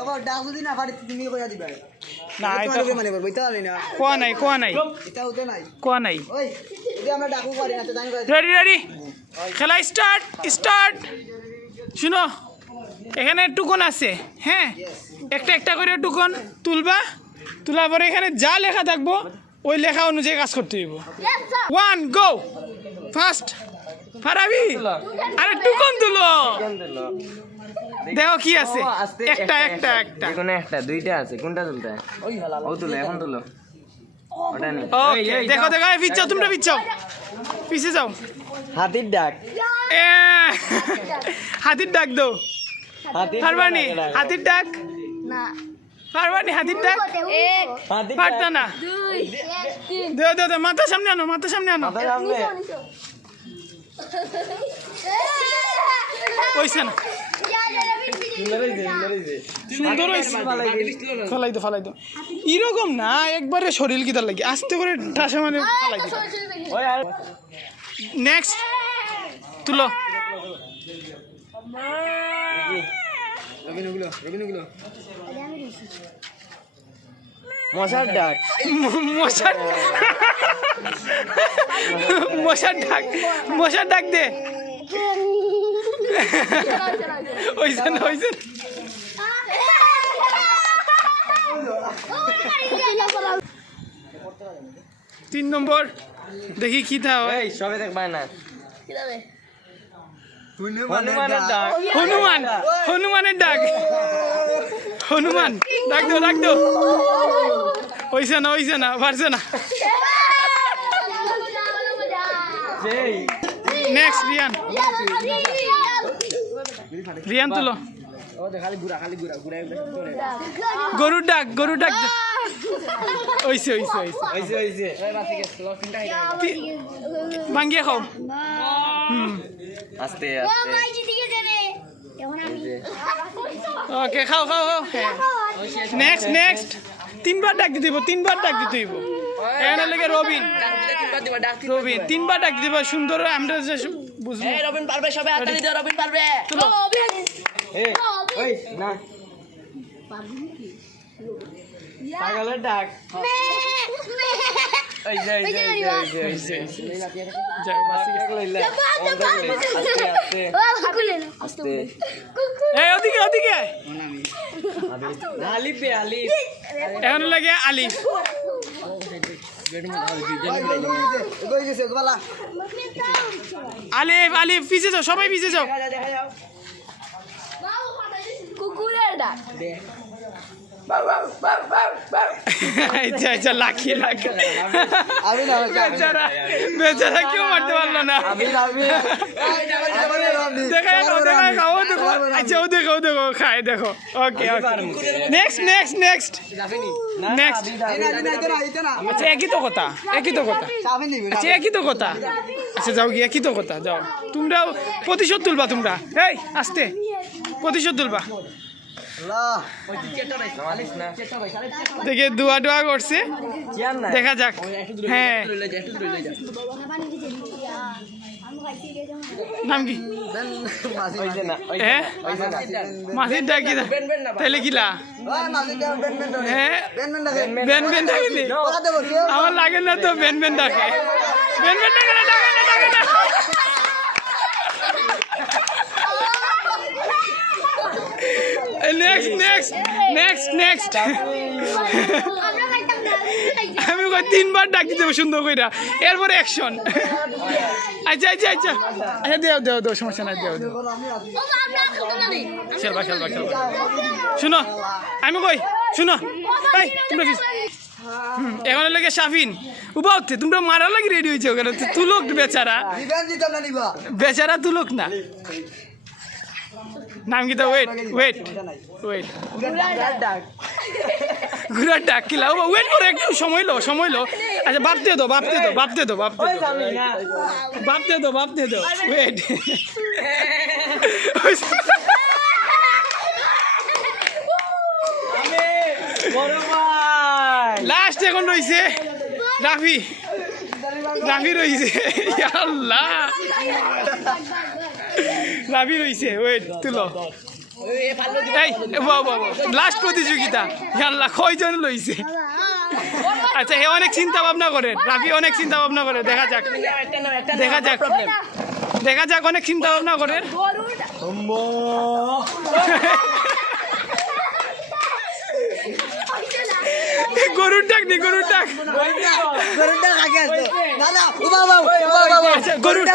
আবার ডাক যদি না পারি তুমি কইয়া দিবা না এটা মানে বইতা আলি না কোয়া নাই এটা হতে নাই কোয়া নাই ওই যদি আমরা ডাকু পারি না তো জানি রেডি খেলা স্টার্ট শুনো এখানে টুকন আছে হ্যাঁ একটা করে টুকন তোলার পরে এখানে যা লেখা থাকবো ওই লেখা অনুযায়ী কাজ করতে হইব 1 গো ফার্স্ট ফারাবি আরে টুকন তুলো দেখো কি আছে একটা কোনো একটা দুইটা আছে কোনটা তুলতে ও তুলো এখন তুলো ওটা নেই ওকে দেখো পিছাও তোমরা পিছে যাও হাতির ডাক হাতির ডাক দাও পারবানি হাতির ডাক না পারবানি হাতির ডাক পারতা না দে মাথা সামনে আনো ওইছে না সুন্দর ফালাই দো এরকম না একবারে শরীর কিতার লাগে আস্তে করে ঠাসা মানে ফালাই দো নেক্সট তুলো মশার ডাক মশার ডাক দে ওইছে না 3 নম্বর দেখি কি থা এই সবে দেখবা না হনুমানের ডাক ডাক দো ওইছে না পারছে না নেক্সট রিয়ান তুলো গরুর ডাক ওইছে ভাঙ্গিয়ে খাও আস্তে ওকে খাও নেক্সট 3 বার ডাক দিতে হইব এখানে লাগে রবিন 3 বার ডাক দিবা সুন্দর আমরা বুঝবো রবিন পারবে সবাই হাত তালি দাও রবিন পারবে ওই না পাগলের ডাক ওদিকে এখন লাগে আলিফ আলিফ পিছে যাও সবাই পিছে যাও কুকুরের ডাক আচ্ছা লাখি বেচারা কেউ মারতে পারলো না আচ্ছা ও দেখো খায় দেখো ওকে নেক্সট আচ্ছা একই তো কথা আচ্ছা যাও গিয়ে একই তো কথা যাও তোমরাও প্রতিশোধ তুলবা তোমরা এই আস্তে প্রতিশোধ তুলবা দেখে দুয়া করছে দেখা যাক হ্যাঁ নাম কি মাসির ডাক কি তাইলে কিলা হ্যাঁ বেন ডাকিলি আমার লাগে না তো বেন ডাকে ডাকে না নেক্সট আমি 3 বার ডাক দিতে সুন্দর কইরা এরপরে অ্যাকশন আচ্ছা দেও সমস্যা নাই দেও খেলবা শুনো আমি কই শুনো এই তোমরা এখন লাগে শাফিন উবাউতে তোমরা মারা লাগি রেডি হয়েছে ওখানে তুলক বেচারা তুলক না নাম কি তো ওয়েট ঘুরার ডাক কিলা ওয়েট করে একটু সময় লো আচ্ছা ভাবতে দো ওয়েট লাস্ট এখন রয়েছে রাফি রয়েছে আল্লাহ রাফি রয়েছে ওয়েট তুলো এই বাবা লাস্ট প্রতিযোগিতা আল্লাহ কয়জন লইছে আচ্ছা হে অনেক চিন্তা ভাবনা করে রাফি অনেক চিন্তা ভাবনা করে দেখা যাক দেখা যাক অনেক চিন্তা ভাবনা করে গরুর ডাক নি গরুর ডাক গরুটা আগে আসলো না না ও বাবা আচ্ছা গরুর গরুটা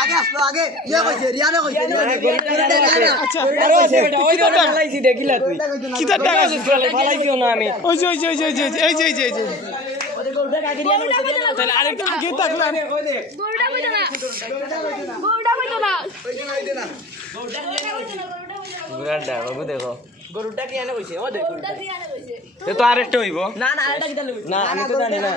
আগে আসলো আগে ইয়ে কইছে রিয়ানা কইছে আচ্ছা কিতার ডাক আছে ওই যে এই যে তাহলে আরেকটা আগে থাকলে গরুটা কইতো না গরুটা কইতো না গুড়াটা বাবু দেখো গরুটা কি এনে কইছে ও দেখ গরুটা দিয়ে আনে কইছে তো আরেকটা হইব না না আরেকটা কি জানো না আমি তো জানি না